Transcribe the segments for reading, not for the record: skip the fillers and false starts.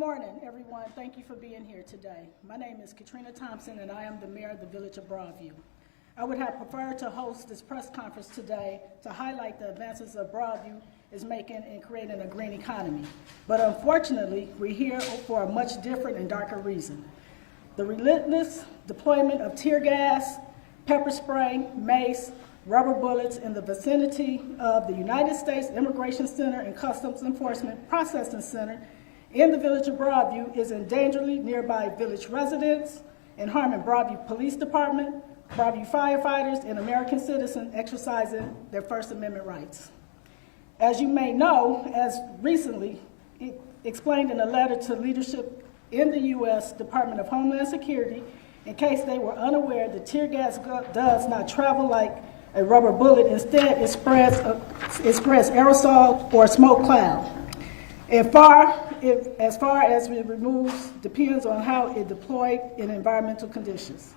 morning, everyone. Thank you for being here today. My name is Katrina Thompson, and I am the mayor of the Village of Broadview. I would have preferred to host this press conference today to highlight the advances that Broadview is making in creating a green economy. But unfortunately, we're here for a much different and darker reason. The relentless deployment of tear gas, pepper spray, mace, rubber bullets in the vicinity of the United States Immigration Center and Customs Enforcement Processing Center in the Village of Broadview is endangering nearby village residents and harming Broadview Police Department, Broadview firefighters, and American citizens exercising their First Amendment rights. As you may know, as recently explained in a letter to leadership in the U.S. Department of Homeland Security, in case they were unaware, the tear gas does not travel like a rubber bullet. Instead, it spreads aerosol or smoke cloud. As far as it removes depends on how it deployed in environmental conditions.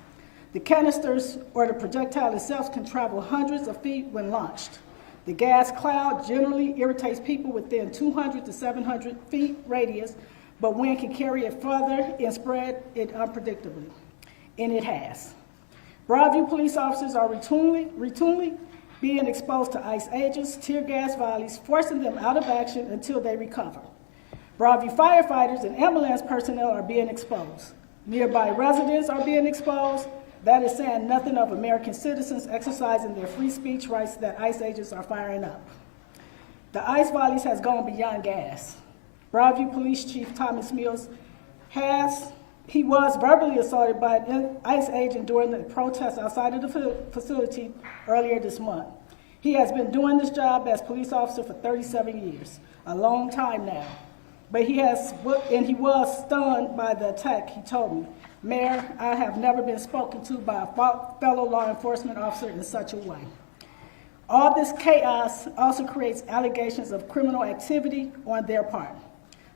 The canisters or the projectile itself can travel hundreds of feet when launched. The gas cloud generally irritates people within 200 to 700 feet radius, but wind can carry it further and spread it unpredictably, and it has. Broadview police officers are routinely being exposed to ICE agents, tear gas volleys, forcing them out of action until they recover. Broadview firefighters and ambulance personnel are being exposed. Nearby residents are being exposed. That is saying nothing of American citizens exercising their free speech rights that ICE agents are firing up. The ICE volleys has gone beyond gas. Broadview Police Chief Thomas Mills was verbally assaulted by an ICE agent during the protest outside of the facility earlier this month. He has been doing this job as police officer for 37 years, a long time now. But he was stunned by the attack, he told me. Mayor, I have never been spoken to by a fellow law enforcement officer in such a way. All this chaos also creates allegations of criminal activity on their part.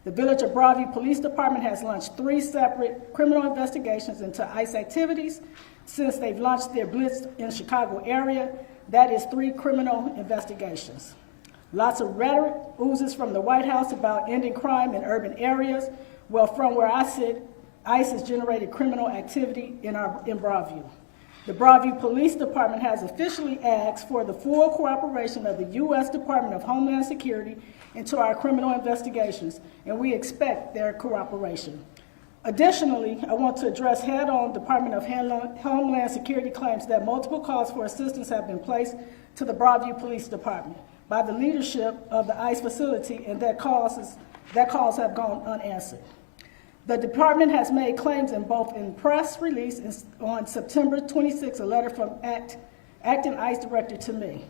The Village of Broadview Police Department has launched 3 separate criminal investigations into ICE activities since they've launched their blitz in Chicago area. That is 3 criminal investigations. Lots of rhetoric oozes from the White House about ending crime in urban areas. Well, from where I sit, ICE has generated criminal activity in Broadview. The Broadview Police Department has officially asked for the full cooperation of the U.S. Department of Homeland Security into our criminal investigations, and we expect their cooperation. Additionally, I want to address head-on Department of Homeland Security claims that multiple calls for assistance have been placed to the Broadview Police Department by the leadership of the ICE facility, and that calls have gone unanswered. The department has made claims in press release on September 26, a letter from acting ICE director to me.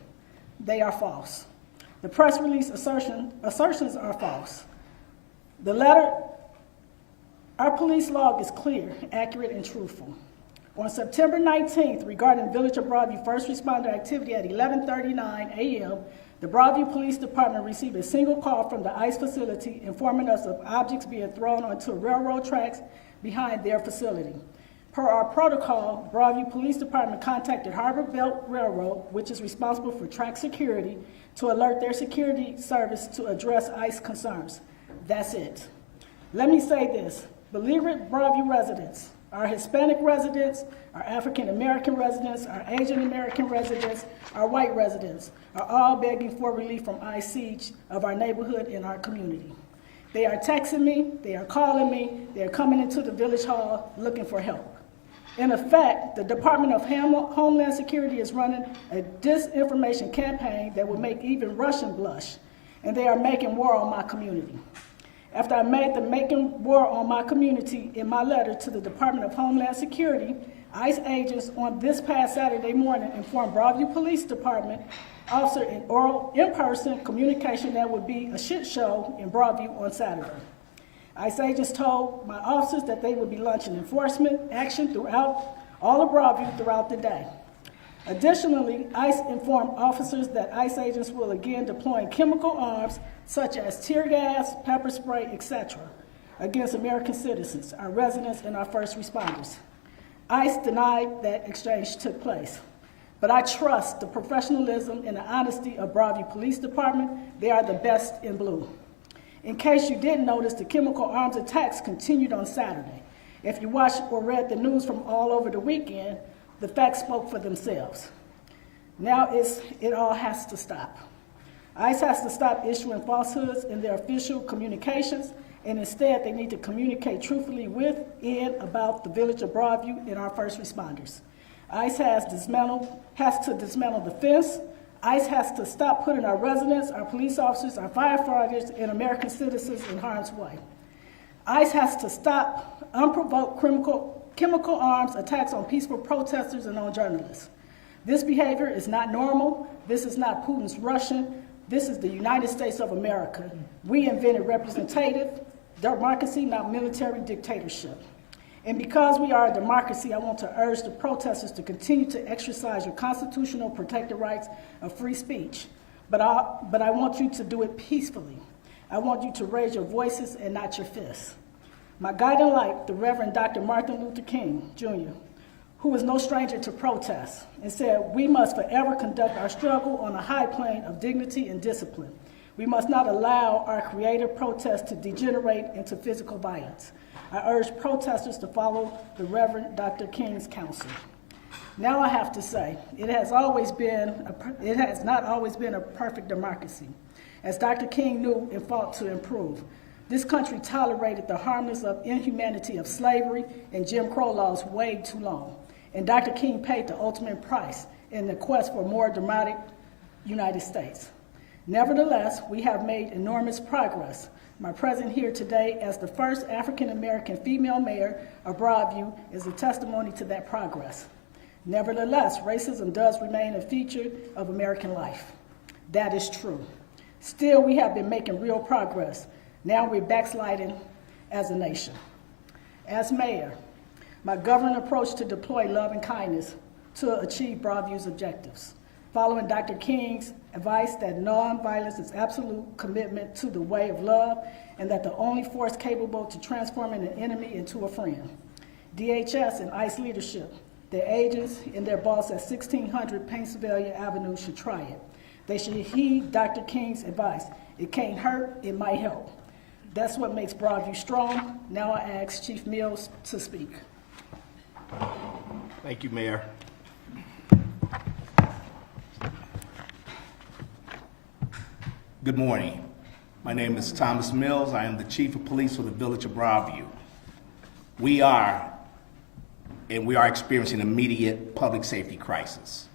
They are false. The press release assertions are false. The letter, our police log is clear, accurate, and truthful. On September 19th, regarding Village of Broadview first responder activity at 11:39 a.m., the Broadview Police Department received a single call from the ICE facility informing us of objects being thrown onto railroad tracks behind their facility. Per our protocol, Broadview Police Department contacted Harbor Belt Railroad, which is responsible for track security, to alert their security service to address ICE concerns. That's it. Let me say this, beleaguered Broadview residents, our Hispanic residents, our African American residents, our Asian American residents, our white residents are all begging for relief from ICE siege of our neighborhood and our community. They are texting me, they are calling me, they are coming into the Village Hall looking for help. In effect, the Department of Homeland Security is running a disinformation campaign that will make even Russian blush, and they are making war on my community. After I made the making war on my community in my letter to the Department of Homeland Security, ICE agents on this past Saturday morning informed Broadview Police Department officer in oral in-person communication that would be a shit show in Broadview on Saturday. ICE agents told my officers that they would be launching enforcement action throughout all of Broadview throughout the day. Additionally, ICE informed officers that ICE agents will again deploy chemical arms such as tear gas, pepper spray, etc., against American citizens, our residents, and our first responders. ICE denied that exchange took place. But I trust the professionalism and the honesty of Broadview Police Department. They are the best in blue. In case you didn't notice, the chemical arms attacks continued on Saturday. If you watched or read the news from all over the weekend, the facts spoke for themselves. Now it all has to stop. ICE has to stop issuing falsehoods in their official communications, and instead they need to communicate truthfully with and about the village of Broadview and our first responders. ICE has to dismantle the fence. ICE has to stop putting our residents, our police officers, our firefighters, and American citizens in harm's way. ICE has to stop unprovoked chemical arms attacks on peaceful protesters and on journalists. This behavior is not normal. This is not Putin's Russian. This is the United States of America. We invented representative democracy, not military dictatorship. And because we are a democracy, I want to urge the protesters to continue to exercise your constitutional protected rights of free speech. But I want you to do it peacefully. I want you to raise your voices and not your fists. My guiding light, the Reverend Dr. Martin Luther King, Jr., who is no stranger to protest, and said, we must forever conduct our struggle on a high plane of dignity and discipline. We must not allow our creative protest to degenerate into physical violence. I urge protesters to follow the Reverend Dr. King's counsel. Now I have to say, it has not always been a perfect democracy. As Dr. King knew and fought to improve, this country tolerated the harmless inhumanity of slavery and Jim Crow laws way too long. And Dr. King paid the ultimate price in the quest for a more democratic United States. Nevertheless, we have made enormous progress. My presence here today as the first African-American female mayor of Broadview is a testimony to that progress. Nevertheless, racism does remain a feature of American life. That is true. Still, we have been making real progress. Now we're backsliding as a nation. As mayor, my governing approach to deploy love and kindness to achieve Broadview's objectives. Following Dr. King's advice that nonviolence is absolute commitment to the way of love and that the only force capable to transforming an enemy into a friend. DHS and ICE leadership, their agents and their boss at 1600 Pennsylvania Avenue should try it. They should heed Dr. King's advice. It can't hurt, it might help. That's what makes Broadview strong. Now I ask Chief Mills to speak. Thank you, Mayor. Good morning. My name is Thomas Mills. I am the Chief of Police for the Village of Broadview. We are experiencing an immediate public safety crisis.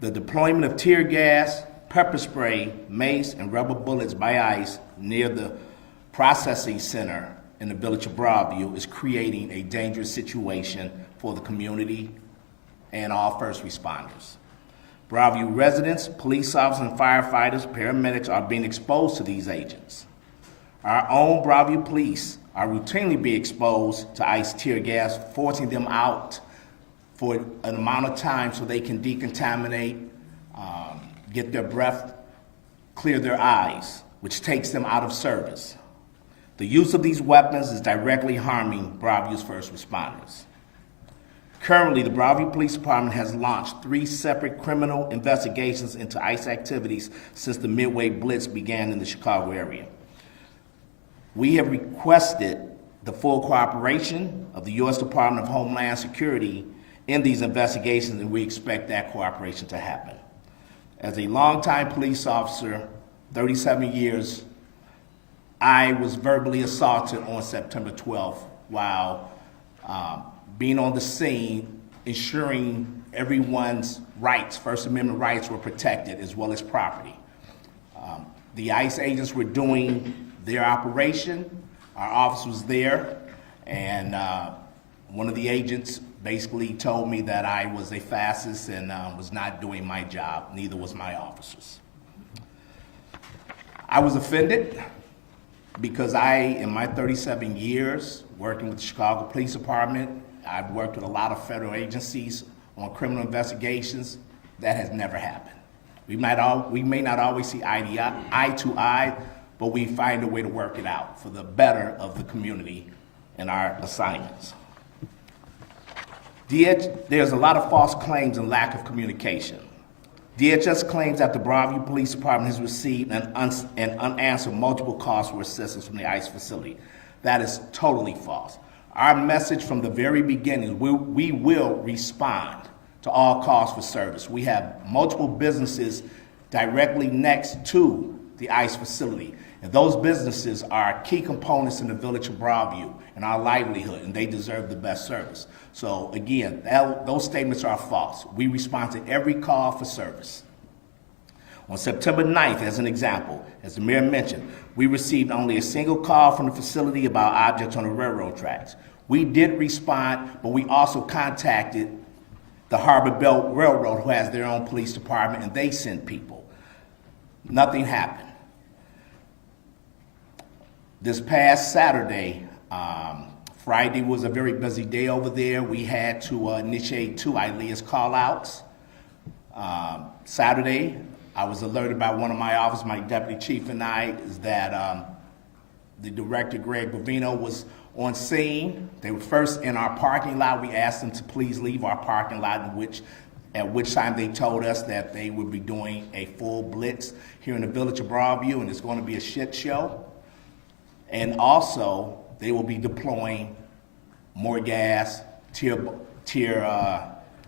The deployment of tear gas, pepper spray, mace, and rubber bullets by ICE near the processing center in the Village of Broadview is creating a dangerous situation for the community and all first responders. Broadview residents, police officers, and firefighters, paramedics are being exposed to these agents. Our own Broadview police are routinely being exposed to ICE tear gas, forcing them out for an amount of time so they can decontaminate, get their breath, clear their eyes, which takes them out of service. The use of these weapons is directly harming Broadview's first responders. Currently, the Broadview Police Department has launched 3 separate criminal investigations into ICE activities since the Midway Blitz began in the Chicago area. We have requested the full cooperation of the U.S. Department of Homeland Security in these investigations, and we expect that cooperation to happen. As a longtime police officer, 37 years, I was verbally assaulted on September 12th while being on the scene, ensuring everyone's rights, First Amendment rights, were protected, as well as property. The ICE agents were doing their operation. Our officer was there, and one of the agents basically told me that I was a fascist and was not doing my job. Neither was my officers. I was offended because in my 37 years working with the Chicago Police Department, I've worked with a lot of federal agencies on criminal investigations. That has never happened. We may not always see eye to eye, but we find a way to work it out for the better of the community and our assignments. There's a lot of false claims and lack of communication. DHS claims that the Broadview Police Department has received and unanswered multiple calls for assistance from the ICE facility. That is totally false. Our message from the very beginning, we will respond to all calls for service. We have multiple businesses directly next to the ICE facility, and those businesses are key components in the village of Broadview and our livelihood, and they deserve the best service. So again, those statements are false. We respond to every call for service. On September 9th, as an example, as the mayor mentioned, we received only a single call from the facility about objects on the railroad tracks. We did respond, but we also contacted the Harbor Belt Railroad, who has their own police department, and they sent people. Nothing happened. This past Saturday, Friday was a very busy day over there. We had to initiate 2 ILEAS call-outs. Saturday, I was alerted by one of my officers, my deputy chief and I, is that the director, Greg Bovino, was on scene. They were first in our parking lot. We asked them to please leave our parking lot, at which time they told us that they would be doing a full blitz here in the village of Broadview, and it's going to be a shit show. And also, they will be deploying more gas, tear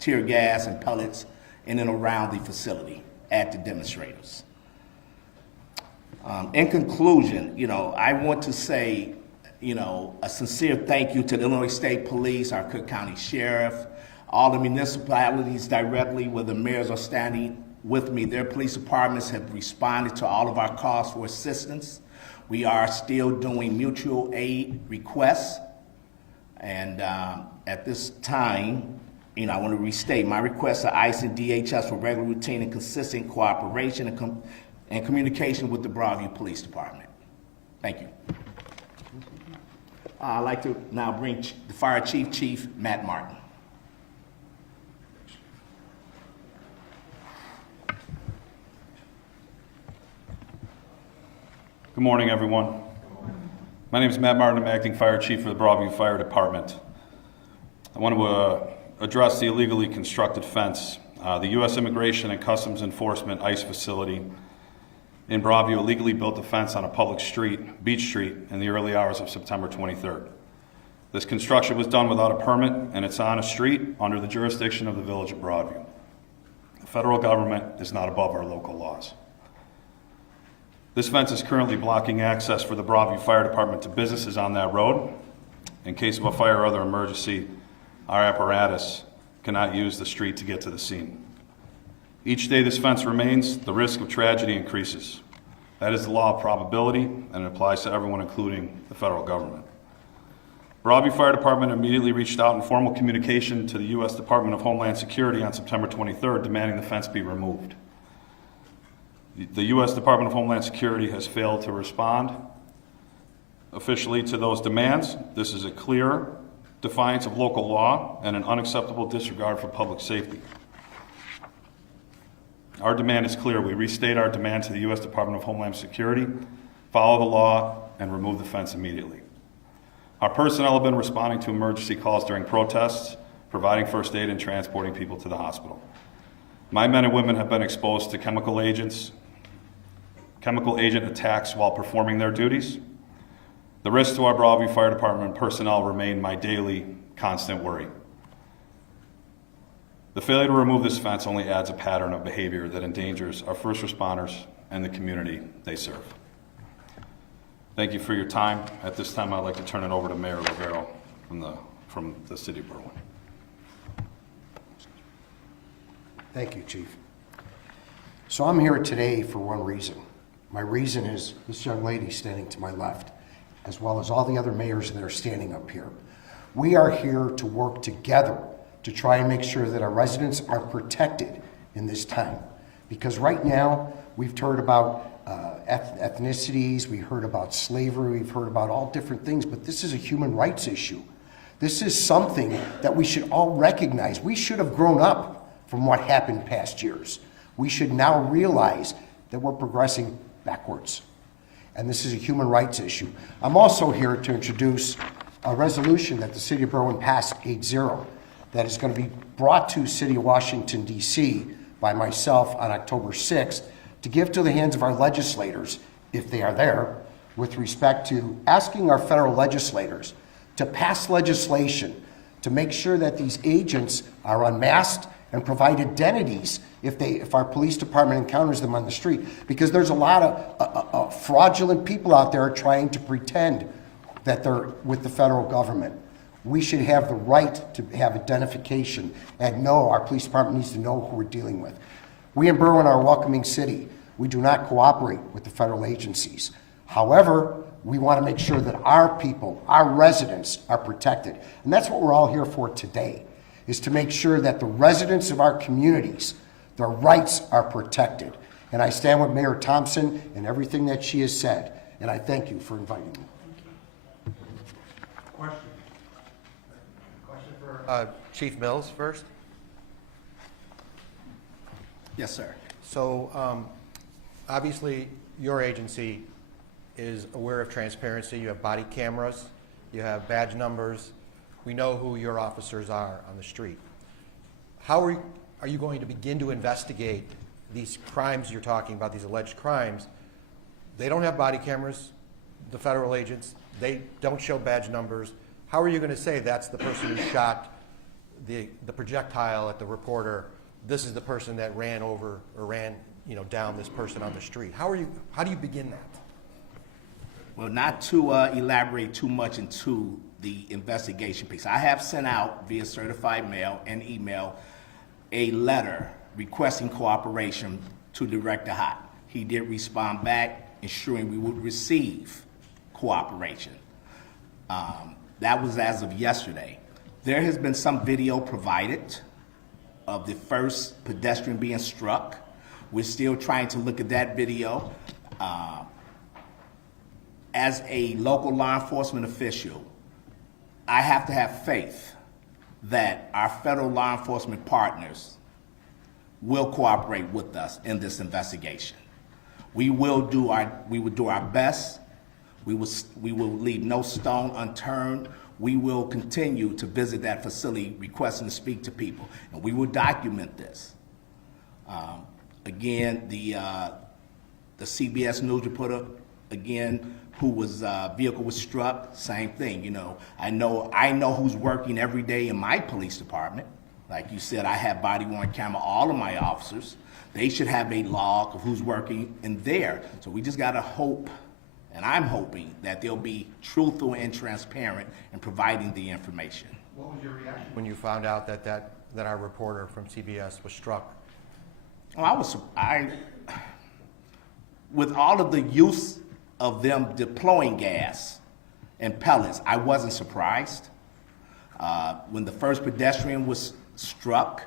gas and pellets in and around the facility at the demonstrators. In conclusion, I want to say, a sincere thank you to the Illinois State Police, our Cook County Sheriff, all the municipalities directly where the mayors are standing with me. Their police departments have responded to all of our calls for assistance. We are still doing mutual aid requests. And at this time, I want to restate my request to ICE and DHS for regular, routine, and consistent cooperation and communication with the Broadview Police Department. Thank you. I'd like to now bring the Fire Chief, Chief Matt Martin. Good morning, everyone. My name is Matt Martin. I'm Acting Fire Chief for the Broadview Fire Department. I want to address the illegally constructed fence. The U.S. Immigration and Customs Enforcement ICE facility in Broadview illegally built a fence on a public street, Beach Street, in the early hours of September 23rd. This construction was done without a permit, and it's on a street under the jurisdiction of the village of Broadview. The federal government is not above our local laws. This fence is currently blocking access for the Broadview Fire Department to businesses on that road. In case of a fire or other emergency, our apparatus cannot use the street to get to the scene. Each day this fence remains, the risk of tragedy increases. That is the law of probability, and it applies to everyone, including the federal government. Broadview Fire Department immediately reached out in formal communication to the U.S. Department of Homeland Security on September 23rd, demanding the fence be removed. The U.S. Department of Homeland Security has failed to respond officially to those demands. This is a clear defiance of local law and an unacceptable disregard for public safety. Our demand is clear. We restate our demand to the U.S. Department of Homeland Security, follow the law, and remove the fence immediately. Our personnel have been responding to emergency calls during protests, providing first aid and transporting people to the hospital. My men and women have been exposed to chemical agent attacks while performing their duties. The risks to our Broadview Fire Department personnel remain my daily, constant worry. The failure to remove this fence only adds a pattern of behavior that endangers our first responders and the community they serve. Thank you for your time. At this time, I'd like to turn it over to Mayor Rivero from the City of Berwyn. Thank you, Chief. So I'm here today for one reason. My reason is this young lady standing to my left, as well as all the other mayors that are standing up here. We are here to work together to try and make sure that our residents are protected in this time. Because right now, we've heard about ethnicities, we heard about slavery, we've heard about all different things, but this is a human rights issue. This is something that we should all recognize. We should have grown up from what happened past years. We should now realize that we're progressing backwards. And this is a human rights issue. I'm also here to introduce a resolution that the City of Berwyn passed 8-0 that is going to be brought to City of Washington, D.C. by myself on October 6th to give to the hands of our legislators, if they are there, with respect to asking our federal legislators to pass legislation to make sure that these agents are unmasked and provide identities if our police department encounters them on the street. Because there's a lot of fraudulent people out there trying to pretend that they're with the federal government. We should have the right to have identification and know our police department needs to know who we're dealing with. We in Berwyn are a welcoming city. We do not cooperate with the federal agencies. However, we want to make sure that our people, our residents, are protected. And that's what we're all here for today, is to make sure that the residents of our communities, their rights are protected. And I stand with Mayor Thompson and everything that she has said. And I thank you for inviting me. Question for Chief Mills first. Yes, sir. So obviously your agency is aware of transparency. You have body cameras, you have badge numbers. We know who your officers are on the street. How are you going to begin to investigate these crimes you're talking about, these alleged crimes? They don't have body cameras, the federal agents. They don't show badge numbers. How are you going to say that's the person who shot the projectile at the reporter? This is the person that ran over or ran, down this person on the street. How do you begin that? Well, not to elaborate too much into the investigation piece, I have sent out via certified mail and email a letter requesting cooperation to Director Hott. He did respond back, ensuring we would receive cooperation. That was as of yesterday. There has been some video provided of the first pedestrian being struck. We're still trying to look at that video. As a local law enforcement official, I have to have faith that our federal law enforcement partners will cooperate with us in this investigation. We will do our best. We will leave no stone unturned. We will continue to visit that facility requesting to speak to people, and we will document this. Again, the CBS News reporter, again, whose vehicle was struck, same thing. I know who's working every day in my police department. Like you said, I have body-worn camera, all of my officers. They should have a log of who's working in there. So we just gotta hope, and I'm hoping, that they'll be truthful and transparent in providing the information. What was your reaction when you found out that our reporter from CBS was struck? Well, with all of the use of them deploying gas and pellets, I wasn't surprised. When the first pedestrian was struck,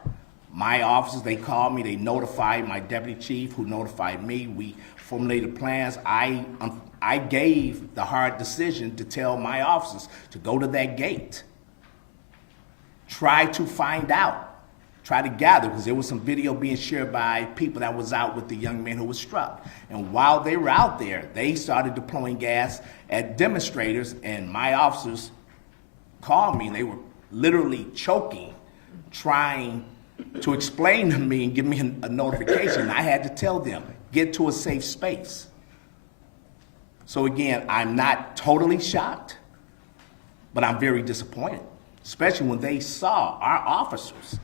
my officers, they called me, they notified my deputy chief, who notified me. We formulated plans. I gave the hard decision to tell my officers to go to that gate, try to find out, try to gather, because there was some video being shared by people that was out with the young man who was struck. And while they were out there, they started deploying gas at demonstrators, and my officers called me, and they were literally choking, trying to explain to me and give me a notification. I had to tell them, get to a safe space. So again, I'm not totally shocked, but I'm very disappointed, especially when they saw our officers,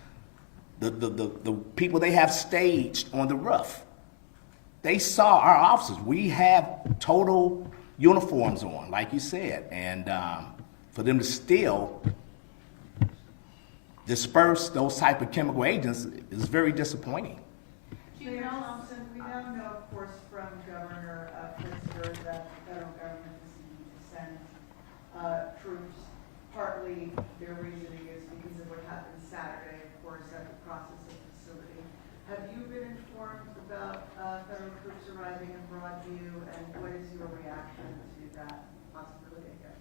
the people they have staged on the roof. They saw our officers. We have total uniforms on, like you said, and for them to still disperse those type of chemical agents is very disappointing. Mayor Thompson, we now know, of course, from Governor Pritzker that the federal government is seeking to send troops. Partly their reasoning is because of what happened Saturday, of course, at the processing facility. Have you been informed about federal troops arriving in Broadview, and what is your reaction to that possibility, I guess?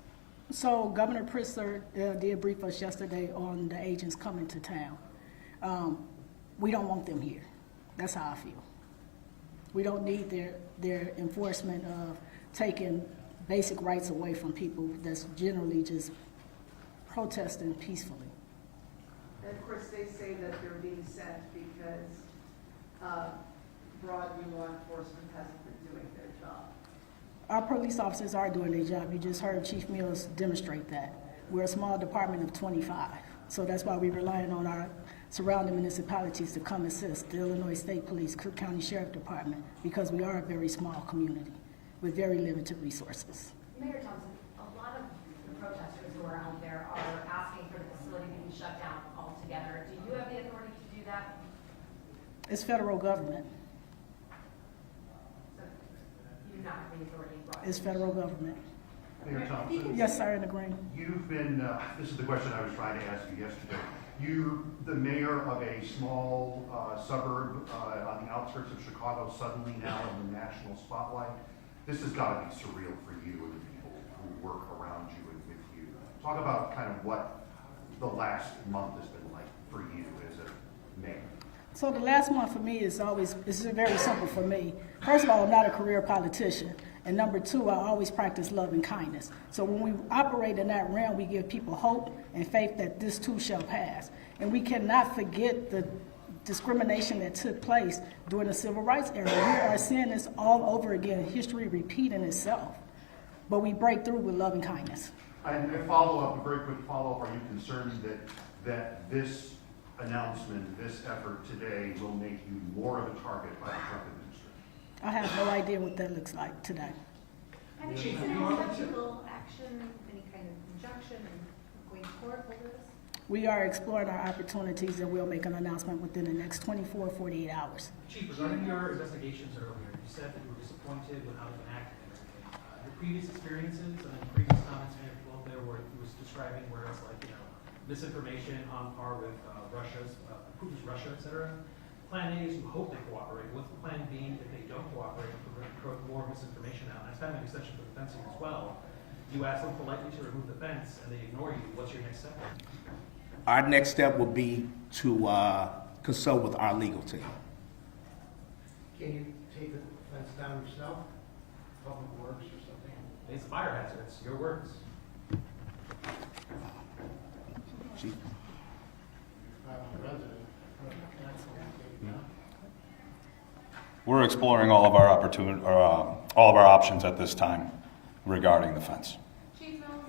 So Governor Pritzker did brief us yesterday on the agents coming to town. We don't want them here. That's how I feel. We don't need their enforcement of taking basic rights away from people that's generally just protesting peacefully. And of course, they say that they're being sent because Broadview law enforcement hasn't been doing their job. Our police officers are doing their job. You just heard Chief Mills demonstrate that. We're a small department of 25, so that's why we're relying on our surrounding municipalities to come assist, the Illinois State Police, Cook County Sheriff Department, because we are a very small community with very limited resources. Mayor Thompson, a lot of the protesters who are out there are asking for the facility to be shut down altogether. Do you have the authority to do that? It's federal government. So you do not have the authority. It's federal government. Mayor Thompson? Yes, sir, in the green. You've been, this is the question I was trying to ask you yesterday. You're the mayor of a small suburb on the outskirts of Chicago, suddenly now in the national spotlight. This has got to be surreal for you and the people who work around you and with you. Talk about kind of what the last month has been like for you as a mayor. So the last month for me is very simple for me. First of all, I'm not a career politician. And number two, I always practice love and kindness. So when we operate in that realm, we give people hope and faith that this too shall pass. And we cannot forget the discrimination that took place during the civil rights era. We are seeing this all over again, history repeating itself. But we break through with love and kindness. And a follow-up, a very quick follow-up, are you concerned that this announcement, this effort today will make you more of a target by the Trump administration? I have no idea what that looks like today. Have you considered legal action, any kind of injunction, and going to court over this? We are exploring our opportunities and we'll make an announcement within the next 24, 48 hours. Chief, regarding your investigations earlier, you said that you were disappointed with how they've been acting and everything. Your previous experiences and previous comments made well there where he was describing where it's like, misinformation on par with Putin's Russia, et cetera. Plan A is you hope they cooperate. What's the plan B if they don't cooperate and prevent more misinformation out? And that's kind of an extension for the fencing as well. You ask them politely to remove the fence and they ignore you. What's your next step? Our next step will be to consult with our legal team. Can you take the fence down yourself? Public Works or something? It's a fire hazard. It's your words. Chief. We're exploring all of our all of our options at this time regarding the fence. Chief Mills,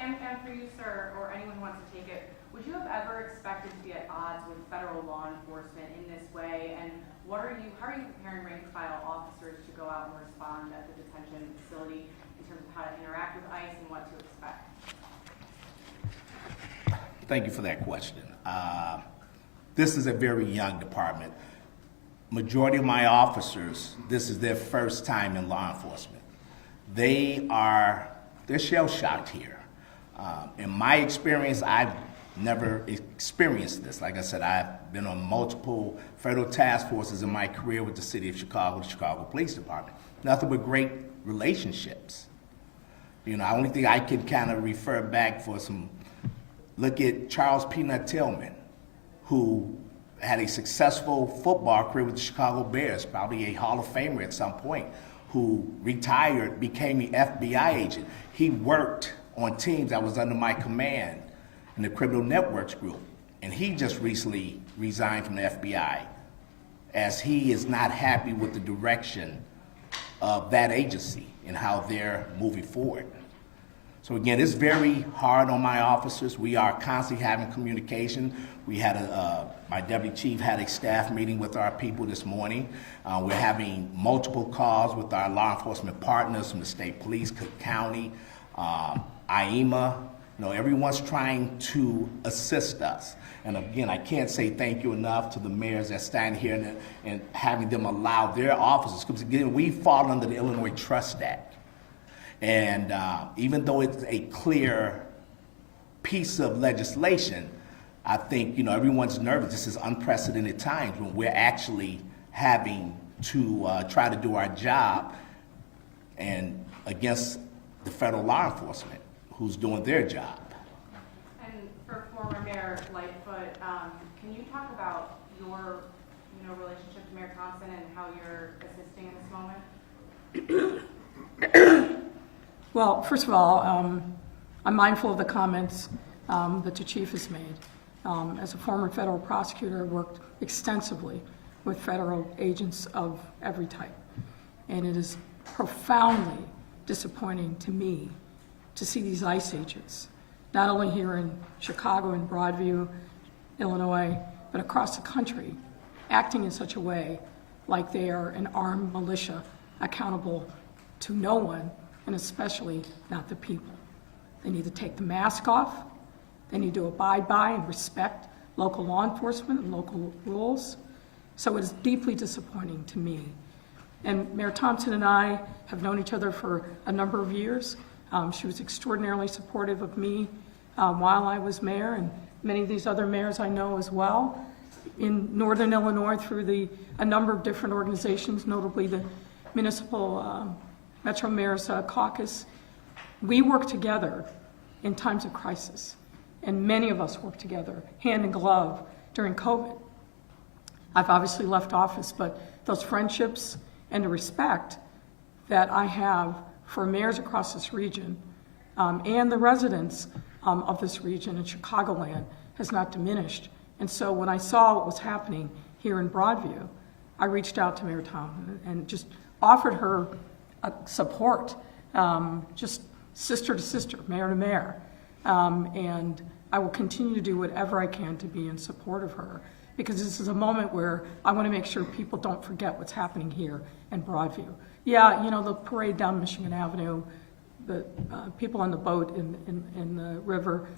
and for you, sir, or anyone who wants to take it, would you have ever expected to be at odds with federal law enforcement in this way? And how are you preparing rank and file officers to go out and respond at the detention facility in terms of how to interact with ICE and what to expect? Thank you for that question. This is a very young department. Majority of my officers, this is their first time in law enforcement. They're shell-shocked here. In my experience, I've never experienced this. Like I said, I've been on multiple federal task forces in my career with the city of Chicago, the Chicago Police Department. Nothing but great relationships. The only thing I can kind of refer back for look at Charles Peanut Tillman, who had a successful football career with the Chicago Bears, probably a Hall of Famer at some point, who retired, became an FBI agent. He worked on teams that was under my command in the Criminal Networks Group, and he just recently resigned from the FBI as he is not happy with the direction of that agency and how they're moving forward. So again, it's very hard on my officers. We are constantly having communication. We had my deputy chief had a staff meeting with our people this morning. We're having multiple calls with our law enforcement partners from the state police, Cook County, IEMA. Everyone's trying to assist us. And again, I can't say thank you enough to the mayors that stand here and having them allow their officers, because again, we fall under the Illinois Trust Act. And even though it's a clear piece of legislation, I think, everyone's nervous. This is unprecedented times when we're actually having to try to do our job and against the federal law enforcement who's doing their job. And for former Mayor Lightfoot, can you talk about your relationship to Mayor Thompson and how you're assisting in this moment? Well, first of all, I'm mindful of the comments that the chief has made. As a former federal prosecutor, I worked extensively with federal agents of every type. And it is profoundly disappointing to me to see these ICE agents, not only here in Chicago and Broadview, Illinois, but across the country, acting in such a way like they are an armed militia accountable to no one, and especially not the people. They need to take the mask off. They need to abide by and respect local law enforcement and local rules. So it is deeply disappointing to me. And Mayor Thompson and I have known each other for a number of years. She was extraordinarily supportive of me while I was mayor, and many of these other mayors I know as well. In Northern Illinois through a number of different organizations, notably the Municipal Metro Mayors Caucus. We work together in times of crisis, and many of us work together hand in glove during COVID. I've obviously left office, but those friendships and the respect that I have for mayors across this region and the residents of this region in Chicagoland has not diminished. And so when I saw what was happening here in Broadview, I reached out to Mayor Thompson and just offered her support, just sister to sister, mayor to mayor. And I will continue to do whatever I can to be in support of her, because this is a moment where I want to make sure people don't forget what's happening here in Broadview. Yeah, you know, the parade down Michigan Avenue, the people on the boat in the river,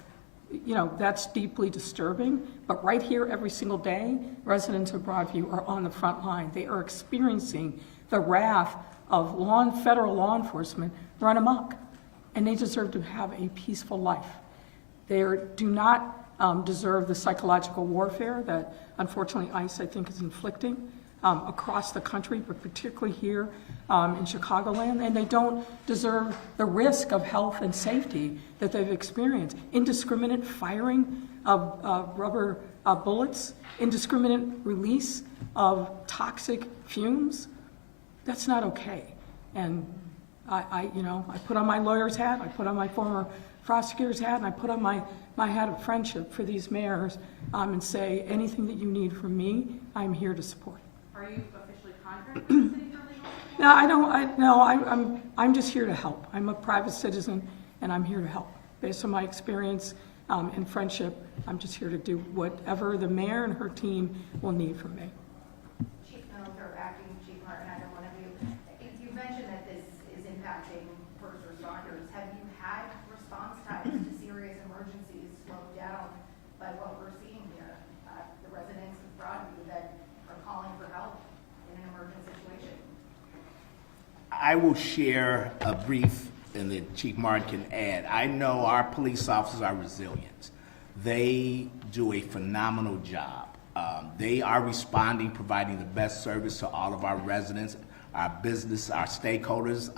you know, that's deeply disturbing. But right here, every single day, residents of Broadview are on the front line. They are experiencing the wrath of federal law enforcement run amok, and they deserve to have a peaceful life. They do not deserve the psychological warfare that, unfortunately, ICE, I think, is inflicting across the country, but particularly here in Chicagoland, and they don't deserve the risk of health and safety that they've experienced. Indiscriminate firing of rubber bullets, indiscriminate release of toxic fumes, that's not okay. And I put on my lawyer's hat, I put on my former prosecutor's hat, and I put on my hat of friendship for these mayors and say, anything that you need from me, I'm here to support. Are you officially contracted with the city for legal support? No, I don't. I'm just here to help. I'm a private citizen, and I'm here to help. Based on my experience and friendship, I'm just here to do whatever the mayor and her team will need from me. Chief Mills or Acting Chief Martin, either one of you, you mentioned that this is impacting first responders. Have you had response times to serious emergencies slowed down by what we're seeing here? The residents of Broadview that are calling for help in an emergent situation. I will share a brief, and then Chief Martin can add. I know our police officers are resilient. They do a phenomenal job. They are responding, providing the best service to all of our residents, our business, our stakeholders,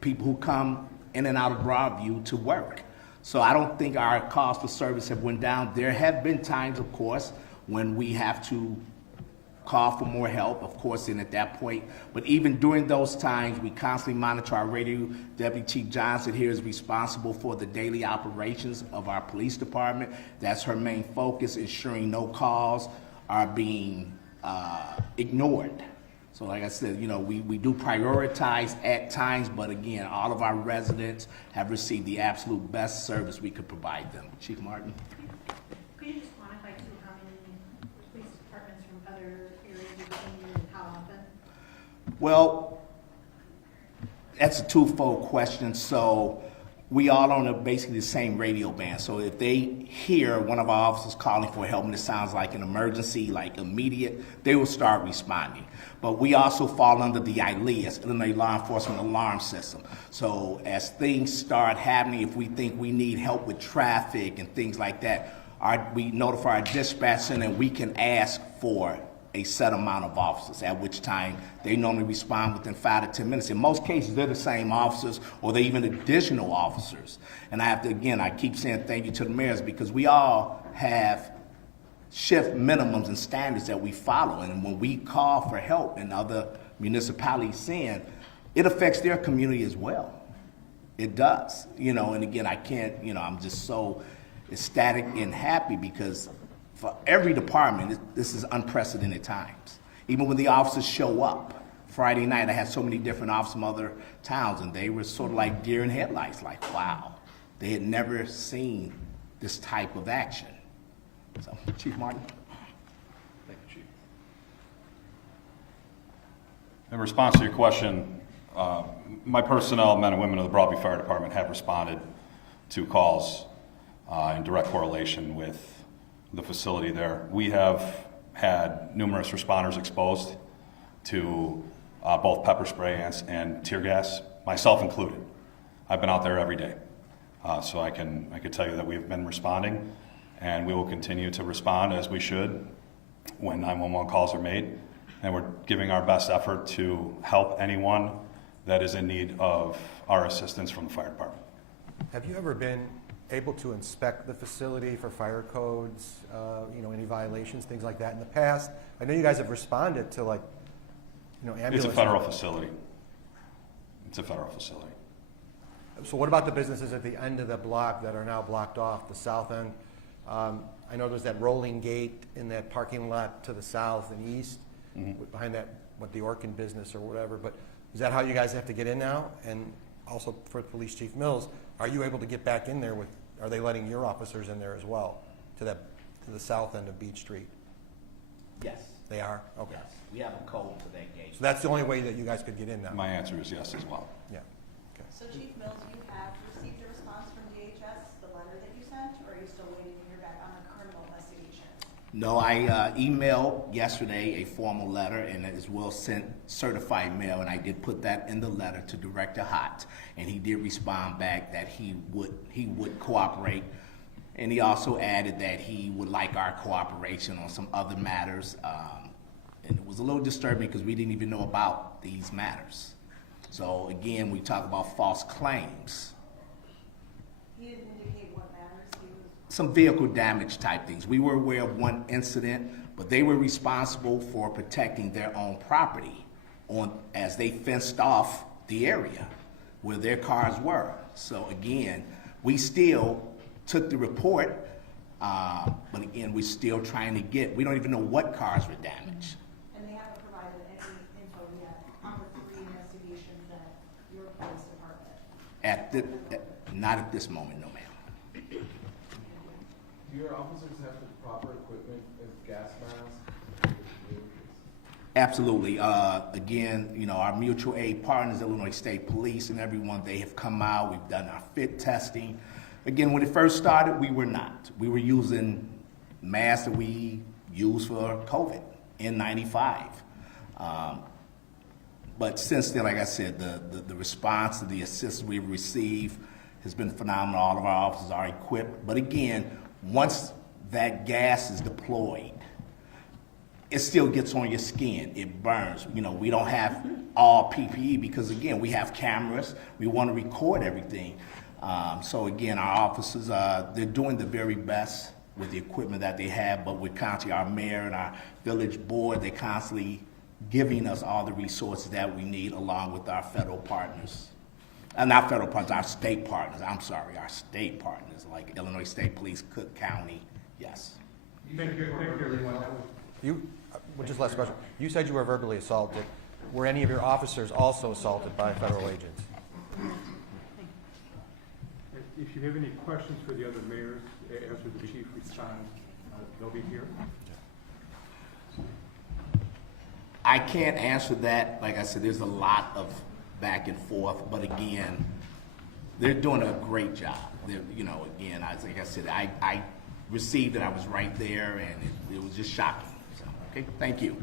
people who come in and out of Broadview to work. So I don't think our calls for service have went down. There have been times, of course, when we have to call for more help, of course, and at that point. But even during those times, we constantly monitor our radio. Deputy Chief Johnson here is responsible for the daily operations of our police department. That's her main focus, ensuring no calls are being ignored. So like I said, you know, we do prioritize at times, but again, all of our residents have received the absolute best service we could provide them. Chief Martin. Could you just quantify too how many police departments from other areas you've seen and how often? Well, that's a twofold question. So we all on basically the same radio band. So if they hear one of our officers calling for help and it sounds like an emergency, like immediate, they will start responding. But we also fall under the ILEAS, Illinois Law Enforcement Alarm System. So as things start happening, if we think we need help with traffic and things like that, we notify our dispatch center and we can ask for a set amount of officers, at which time they normally respond within 5 to 10 minutes. In most cases, they're the same officers or they're even additional officers. And I have to, again, I keep saying thank you to the mayors because we all have shift minimums and standards that we follow. And when we call for help and other municipalities send, it affects their community as well. It does, you know, and again, I can't, you know, I'm just so ecstatic and happy because for every department, this is unprecedented times. Even when the officers show up, Friday night, I had so many different officers from other towns, and they were sort of like deer in headlights, like, wow. They had never seen this type of action. So, Chief Martin. Thank you, Chief. In response to your question, my personnel, men and women of the Broadview Fire Department, have responded to calls in direct correlation with the facility there. We have had numerous responders exposed to both pepper spray and tear gas, myself included. I've been out there every day. So I can tell you that we've been responding, and we will continue to respond as we should when 911 calls are made. And we're giving our best effort to help anyone that is in need of our assistance from the fire department. Have you ever been able to inspect the facility for fire codes, any violations, things like that in the past? I know you guys have responded to ambulance. It's a federal facility. It's a federal facility. So what about the businesses at the end of the block that are now blocked off, the south end? I know there's that rolling gate in that parking lot to the south and east, behind that, the Orkin business or whatever, but is that how you guys have to get in now? And also for Police Chief Mills, are you able to get back in there are they letting your officers in there as well, to the south end of Beach Street? Yes. They are? Okay. Yes. We have a code to that gate. So that's the only way that you guys could get in now? My answer is yes as well. Yeah. So Chief Mills, you have received a response from DHS, the letter that you sent, or are you still waiting to hear back on the criminal investigation? No, I emailed yesterday a formal letter and as well sent certified mail, and I did put that in the letter to Director Hott, and he did respond back that he would cooperate, and he also added that he would like our cooperation on some other matters, and it was a little disturbing because we didn't even know about these matters. So again, we talk about false claims. He didn't indicate what matters he was. Some vehicle damage type things. We were aware of one incident, but they were responsible for protecting their own property as they fenced off the area where their cars were. So again, we still took the report, but again, we're still trying to we don't even know what cars were damaged. And they haven't provided any info yet on the 3 investigations that your police department. Not at this moment, no ma'am. Do your officers have the proper equipment as gas masks? Absolutely. Again, our mutual aid partners, Illinois State Police and everyone, they have come out. We've done our fit testing. Again, when it first started, we were not. We were using masks that we used for COVID, N95. But since then, like I said, the response to the assistance we've received has been phenomenal. All of our officers are equipped. But again, once that gas is deployed, it still gets on your skin. It burns. We don't have all PPE because, again, we have cameras. We want to record everything. So, again, our officers, they're doing the very best with the equipment that they have, but we're constantly, our mayor and our village board, they're constantly giving us all the resources that we need along with our federal partners. Not federal partners, our state partners. I'm sorry, our state partners, like Illinois State Police, Cook County, yes. Thank you, everyone. Just last question. You said you were verbally assaulted. Were any of your officers also assaulted by federal agents? If you have any questions for the other mayors, after the chief responds, they'll be here. I can't answer that. Like I said, there's a lot of back and forth, but again, they're doing a great job. Again, like I said, I received it. I was right there, and it was just shocking. So, okay, thank you.